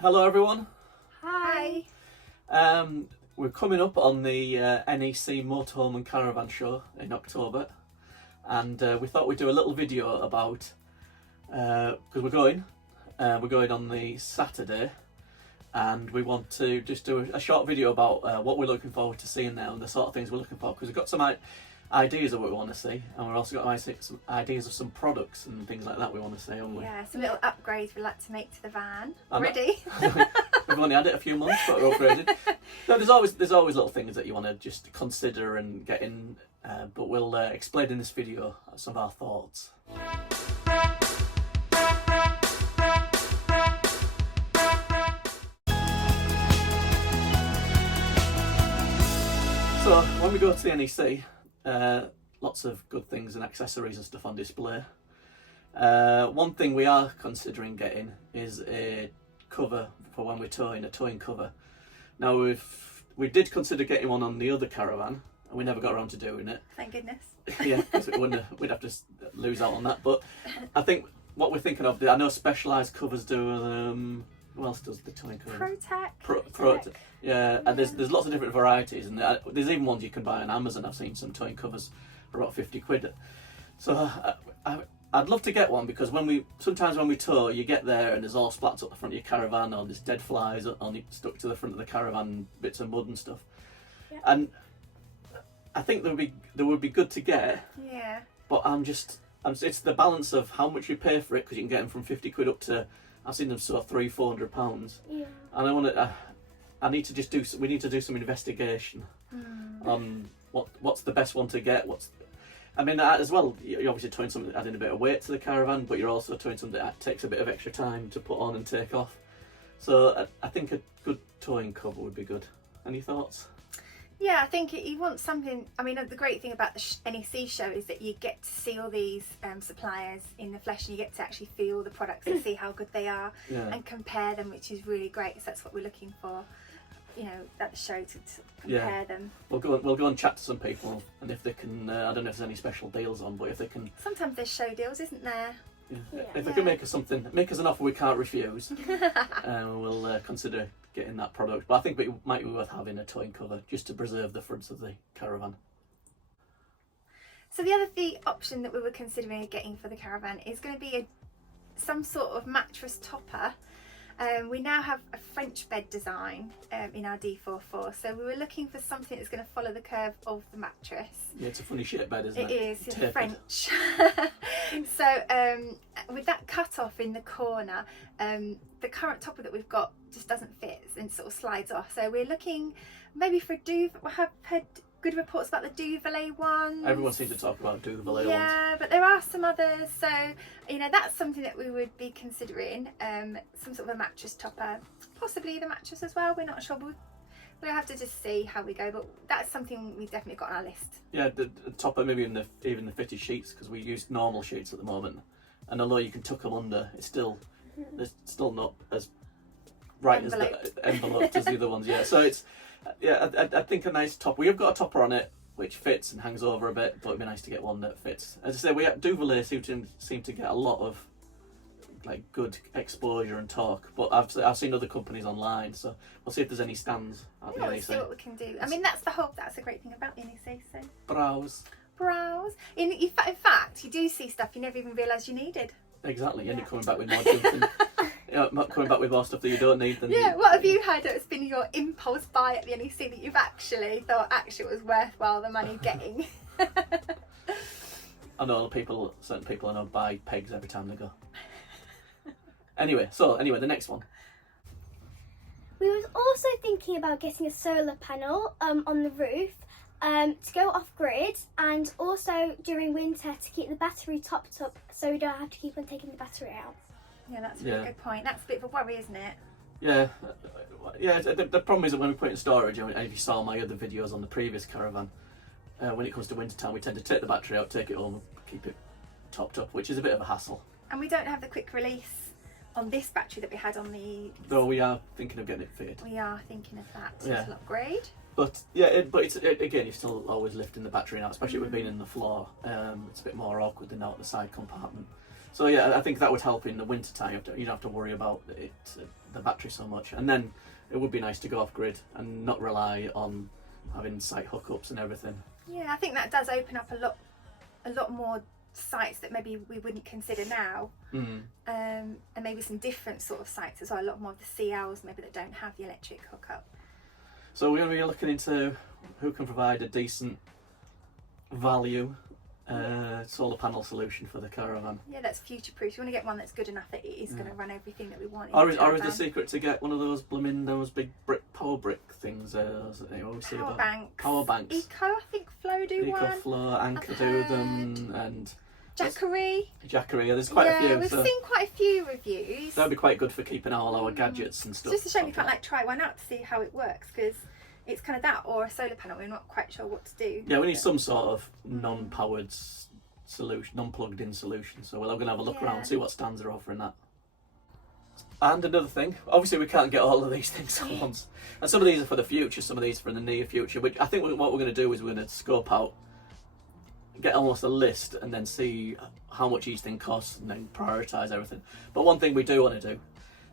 Hello everyone. Hi. We're coming up on the NEC Motorhome and Caravan Show in October, and we thought we'd do a little video about because we're going on the Saturday, and we want to just do a short video about what we're looking forward to seeing there and the sort of things we're looking for, because we've got some ideas of what we want to see, and we've also got some ideas of some products and things like that we want to see, haven't we? Yeah, some little upgrades we'd like to make to the van. I'm Ready? We've only had it a few months, but we're upgraded. No, there's always little things that you want to just consider and get in, but we'll explain in this video some of our thoughts. So when we go to the NEC, lots of good things and accessories and stuff on display. One thing we are considering getting is a cover for when we're towing, a towing cover. Now we did consider getting one on the other caravan, and we never got around to doing it. Thank goodness. Yeah, because we'd have to lose out on that. But I think what we're thinking of, I know Specialised covers do. Who else does the towing cover? ProTech. Yeah, and there's lots of different varieties, and there's even ones you can buy on Amazon. I've seen some towing covers for about 50 quid. So I'd love to get one, because sometimes when we tow, you get there and there's all splats up the front of your caravan, or there's dead flies stuck to the front of the caravan, bits of mud and stuff. Yeah. And I think they would be good to get. Yeah. But it's the balance of how much you pay for it, because you can get them from 50 quid up to, I've seen them sort of £300-400. Yeah. And we need to do some investigation on what's the best one to get. As well, you're obviously towing something adding a bit of weight to the caravan, but you're also towing something that takes a bit of extra time to put on and take off. So I think a good towing cover would be good. Any thoughts? Yeah, I think you want something. The great thing about the NEC show is that you get to see all these suppliers in the flesh, and you get to actually feel the products and see how good they are, and compare them, which is really great. So that's what we're looking for, at the show, to compare them. We'll go and chat to some people, and if they can, I don't know if there's any special deals on, but if they can. Sometimes there's show deals, isn't there? Yeah. If they can make us an offer we can't refuse, we'll consider getting that product. But I think it might be worth having a towing cover just to preserve the fronts of the caravan. So the option that we were considering getting for the caravan is going to be some sort of mattress topper. We now have a French bed design in our D44, so we were looking for something that's going to follow the curve of the mattress. Yeah, it's a funny shaped bed, isn't it? It is, it's French. So with that cut off in the corner, the current topper that we've got just doesn't fit and sort of slides off. So we're looking maybe for a duvet. We have heard good reports about the Duvelet ones. Everyone seems to talk about Duvelet ones. Yeah, but there are some others. So, that's something that we would be considering. Some sort of a mattress topper, possibly the mattress as well. We're not sure. We'll have to just see how we go. But that's something we've definitely got on our list. Yeah, the topper, maybe even the fitted sheets, because we use normal sheets at the moment. And although you can tuck them under, it's still not as right enveloped as the other ones. Yeah, so it's. Yeah, I think a nice top. We have got a topper on it which fits and hangs over a bit, but it'd be nice to get one that fits. As I say, Duvelet seem to get a lot of good exposure and torque, but I've seen other companies online, so we'll see if there's any stands at the NEC. We'll see what we can do. That's a great thing about the NEC. So browse. In fact, you do see stuff you never even realised you needed. Exactly, you end up coming back with more junk. Coming back with more stuff that you don't need. What have you had that's been your impulse buy at the NEC that you've actually thought it was worthwhile the money getting? I know certain people I know buy pegs every time they go. Anyway, the next one. We was also thinking about getting a solar panel on the roof to go off grid, and also during winter to keep the battery topped up, so we don't have to keep on taking the battery out. Yeah, that's a really good point. That's a bit of a worry, isn't it? Yeah. The problem is that when we put it in storage, and if you saw my other videos on the previous caravan, when it comes to winter time, we tend to take the battery out, take it home, keep it topped up, which is a bit of a hassle. And we don't have the quick release on this battery that we had on the. Though we are thinking of getting it fitted. We are thinking of that. So it's an upgrade. But it's again, you're still always lifting the battery out, especially with being in the floor. It's a bit more awkward than out the side compartment. So yeah, I think that would help in the winter time. You don't have to worry about the battery so much, and then it would be nice to go off grid and not rely on having site hookups and everything. Yeah, I think that does open up a lot more sites that maybe we wouldn't consider now, and maybe some different sort of sites as well. A lot more of the CLs maybe that don't have the electric hookup. So we're going to be looking into who can provide a decent value solar panel solution for the caravan. Yeah, that's future proof. You want to get one that's good enough that it is going to run everything that we want. Or is the secret to get one of those those big power brick things? They always say about power banks. Eco, I think Flow do one. EcoFlow, Anchor do them, and Jackery. Yeah, there's quite a few. We've seen quite a few reviews. That'd be quite good for keeping all our gadgets and stuff. It's just a shame we can't try one out to see how it works, because it's kind of that or a solar panel. We're not quite sure what to do. Yeah, we need some sort of non-powered solution, non-plugged in solution. So we're going to have a look around, see what stands are offering that. And another thing, obviously we can't get all of these things at once. And some of these are for the future, some of these are for the near future. Which I think what we're going to do is we're going to scope out, get almost a list, and then see how much each thing costs, and then prioritise everything. But one thing we do want to do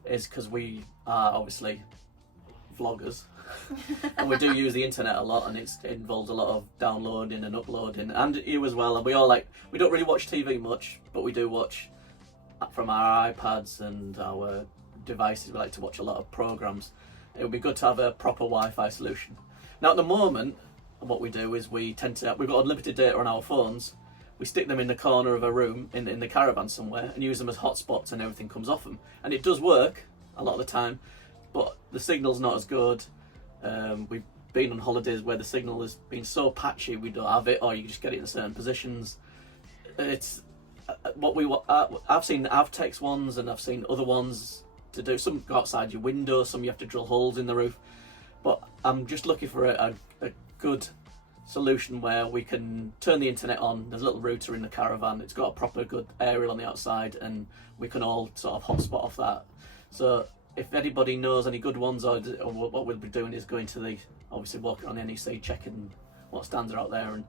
is, because we are obviously vloggers, and we do use the internet a lot, and it involves a lot of downloading and uploading, and you as well. And we don't really watch TV much, but we do watch from our iPads and our devices. We like to watch a lot of programs. It would be good to have a proper Wi-Fi solution. Now at the moment, what we do is we've got unlimited data on our phones. We stick them in the corner of a room in the caravan somewhere and use them as hotspots, and everything comes off them, and it does work a lot of the time, but the signal's not as good. We've been on holidays where the signal has been so patchy we don't have it, or you just get it in certain positions. It's I've seen Avtex ones, and I've seen other ones to do. Some go outside your window, some you have to drill holes in the roof. But I'm just looking for a good solution where we can turn the internet on. There's a little router in the caravan. It's got a proper good aerial on the outside, and we can all sort of hotspot off that. So if anybody knows any good ones, or what we'll be doing is going to obviously walking on the NEC, checking what stands are out there, and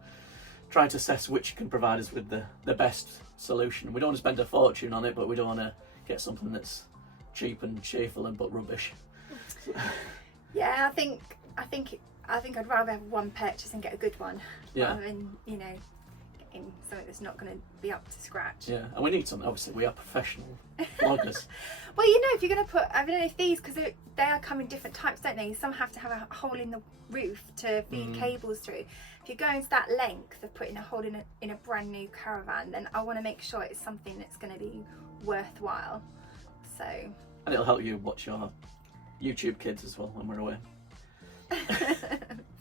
trying to assess which can provide us with the best solution. We don't want to spend a fortune on it, but we don't want to get something that's cheap and cheerful but rubbish. Yeah, I think I'd rather have one purchase and get a good one, rather than getting something that's not going to be up to scratch. Yeah, and we need something. Obviously, we are professional vloggers. Well, if you're going to put, I don't know if these, because they are come in different types, don't they? Some have to have a hole in the roof to feed cables through. If you're going to that length of putting a hole in a brand new caravan, then I want to make sure it's something that's going to be worthwhile. So. And it'll help you watch your YouTube kids as well when we're away.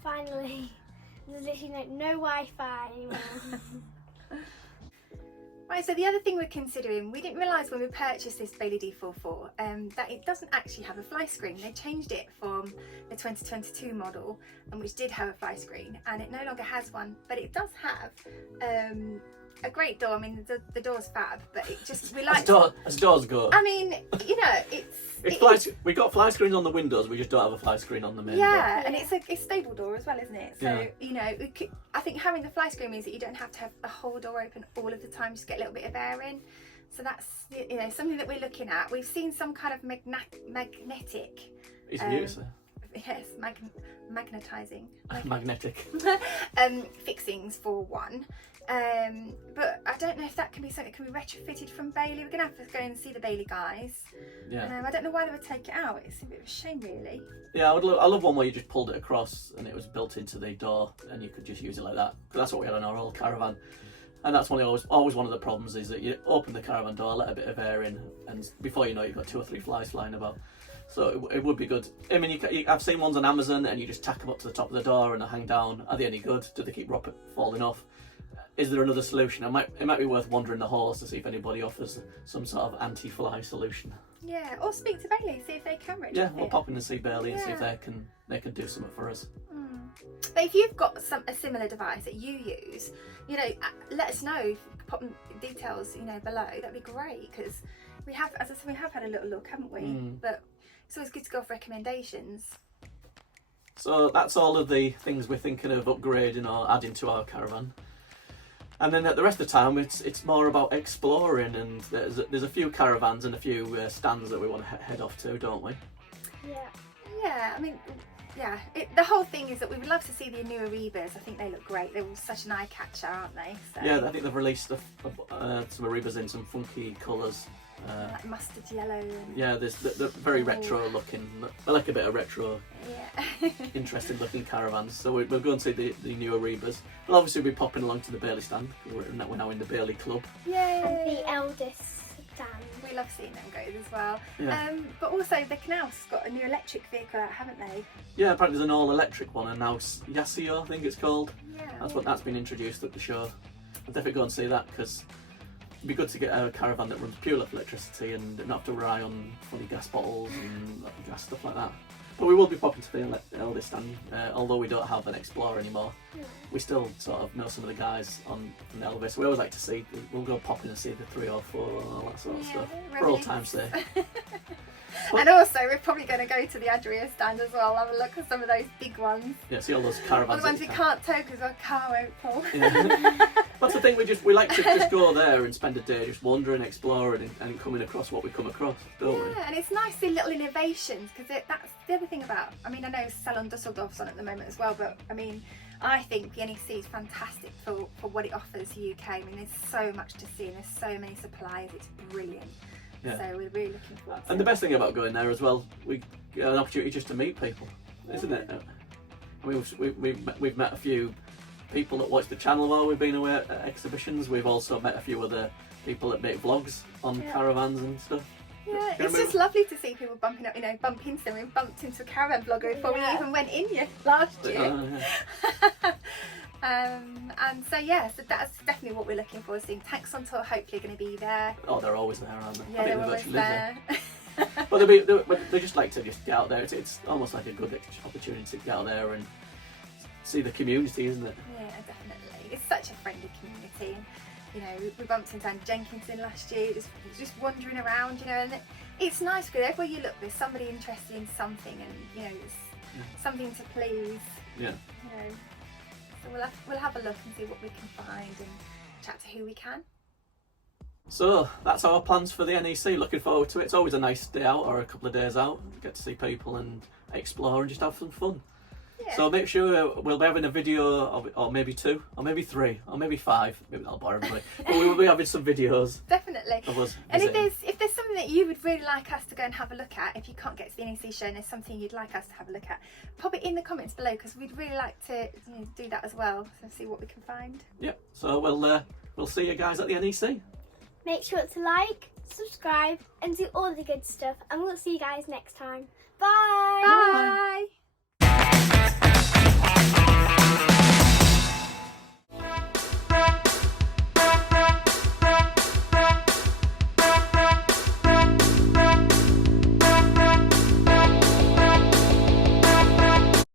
Finally, there's literally no Wi-Fi anymore. Right, so the other thing we're considering, we didn't realise when we purchased this Bailey D44 that it doesn't actually have a fly screen. They changed it from the 2022 model, which did have a fly screen, and it no longer has one, but it does have a great door. I mean, the door's fab, but it just, we like as doors go. I mean, we got fly screens on the windows, we just don't have a fly screen on the main door. And it's a stable door as well, isn't it? So I think having the fly screen means that you don't have to have the whole door open all of the time, just get a little bit of air in. So that's something that we're looking at. We've seen some kind of magnetic. It's new, sir. Yes, magnetic fixings for one. But I don't know if that can be something that can be retrofitted from Bailey. We're going to have to go and see the Bailey guys. Yeah. I don't know why they would take it out. It's a bit of a shame, really. Yeah, I love one where you just pulled it across and it was built into the door and you could just use it like that. Because that's what we had on our old caravan. And that's always one of the problems, is that you open the caravan door, let a bit of air in, and before you know it, you've got 2 or 3 flies flying about. So it would be good. I mean, I've seen ones on Amazon and you just tack them up to the top of the door and they hang down. Are they any good? Do they keep falling off? Is there another solution? It might be worth wandering the halls to see if anybody offers some sort of anti-fly solution. Yeah, or speak to Bailey, see if they can retrofit. Yeah, we'll pop in and see Bailey and see if they can do something for us. But if you've got a similar device that you use, let us know. Pop details, below. That'd be great, because we have, as I said, we have had a little look, haven't we? But it's always good to go off recommendations. So that's all of the things we're thinking of upgrading or adding to our caravan. And then at the rest of the time, it's more about exploring, and there's a few caravans and a few stands that we want to head off to, don't we? Yeah. Yeah, I mean, yeah. The whole thing is that we would love to see the new Arebas. I think they look great. They're such an eye catcher, aren't they? So, Yeah, I think they've released some Arebas in some funky colours. like mustard yellow. And... Yeah, they're very retro looking. I like a bit of retro, yeah. interesting looking caravans. So we'll go and see the new Arebas. We'll obviously be popping along to the Bailey stand. We're now in the Bailey Club. Yay! And the eldest stand. We love seeing them go as well. Yeah. But also the Knaus got a new electric vehicle out, haven't they? Yeah, apparently there's an all-electric one, and now Yasio, I think it's called. Yeah. That's been introduced at the show. I'll definitely go and see that, because it'd be good to get a caravan that runs pure electricity and not have to rely on funny gas bottles and gas stuff like that. But we will be popping to the eldest stand, although we don't have an Explorer anymore. We still sort of know some of the guys on the elevator, so we always like to see. We'll go popping and see the 304 and all that sort of stuff. For old time's sake. And also, we're probably going to go to the Adria stand as well. Have a look at some of those big ones. Yeah, see all those caravans. All the ones we can't tow because our car won't pull. Yeah. That's the thing. We like to just go there and spend a day just wandering, exploring, and coming across what we come across, don't we? Yeah, and it's nice to see little innovations, because that's the other thing about. I mean, I know Salon Dusseldorf's on at the moment as well, but I mean, I think the NEC is fantastic for what it offers the UK. I mean, there's so much to see, and there's so many suppliers. It's brilliant. Yeah. So we're really looking forward to it. And the best thing about going there as well, we get an opportunity just to meet people, isn't it? I mean, we've met a few people that watch the channel while we've been away at exhibitions. We've also met a few other people that make vlogs on caravans and stuff. Yeah, it's just lovely to see people bumping up, bump into them. We bumped into a caravan vlogger before we even went in last year. And so so that's definitely what we're looking for. Seeing Tanks on Tour, hopefully going to be there. Oh, they're always there, aren't they? Yeah, they're always there. But they just like to just get out there. It's almost like a good opportunity to get out there and see the community, isn't it? Yeah, definitely. It's such a friendly community. And, we bumped into Andy Jenkinson last year, just wandering around, and it's nice because everywhere you look, there's somebody interested in something, and it's something to please. Yeah. So we'll have a look and see what we can find and chat to who we can. So that's our plans for the NEC. Looking forward to it. It's always a nice day out or a couple of days out. Get to see people and explore and just have some fun. Yeah. So make sure we'll be having a video, or maybe 2, or maybe 3, or maybe 5. Maybe that'll bore everybody. But we will be having some videos. Definitely. Of us and visiting. if there's something that you would really like us to go and have a look at, if you can't get to the NEC show and there's something you'd like us to have a look at, pop it in the comments below, because we'd really like to do that as well, so see what we can find. Yep. So we'll see you guys at the NEC. Make sure to like, subscribe, and do all the good stuff, and we'll see you guys next time.